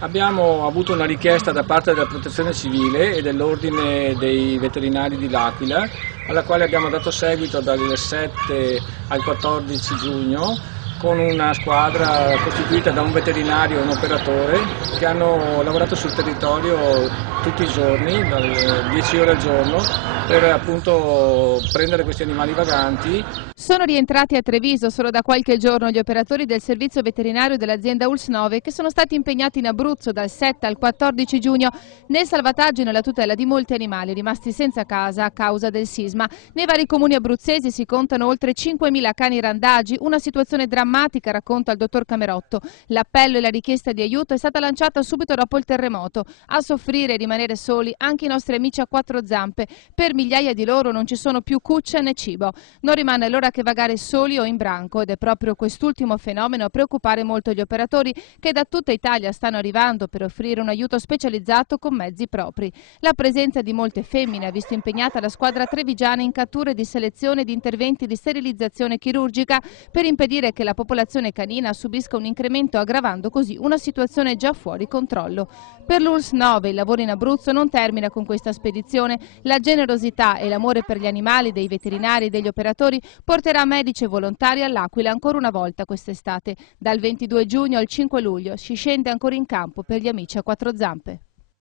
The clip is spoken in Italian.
Abbiamo avuto una richiesta da parte della Protezione Civile e dell'Ordine dei Veterinari di L'Aquila, alla quale abbiamo dato seguito dal 7 al 14 giugno con una squadra costituita da un veterinario e un operatore che hanno lavorato sul territorio tutti i giorni, dalle 10 ore al giorno, per appunto prendere questi animali vaganti. Sono rientrati a Treviso solo da qualche giorno gli operatori del servizio veterinario dell'azienda ULS 9 che sono stati impegnati in Abruzzo dal 7 al 14 giugno nel salvataggio e nella tutela di molti animali rimasti senza casa a causa del sisma. Nei vari comuni abruzzesi si contano oltre 5.000 cani randagi, una situazione drammatica, racconta il dottor Camerotto. L'appello e la richiesta di aiuto è stata lanciata subito dopo il terremoto. A soffrire e rimanere soli anche i nostri amici a quattro zampe. Per migliaia di loro non ci sono più cucce né cibo. Non rimane allora che vagare soli o in branco ed è proprio quest'ultimo fenomeno a preoccupare molto gli operatori che da tutta Italia stanno arrivando per offrire un aiuto specializzato con mezzi propri. La presenza di molte femmine ha visto impegnata la squadra trevigiana in catture di selezione di interventi di sterilizzazione chirurgica per impedire che la popolazione canina subisca un incremento, aggravando così una situazione già fuori controllo. Per l'ULS 9 il lavoro in Abruzzo non termina con questa spedizione. La generosità e l'amore per gli animali dei veterinari e degli operatori porterà medici e volontari all'Aquila ancora una volta quest'estate. Dal 22 giugno al 5 luglio si scende ancora in campo per gli amici a quattro zampe.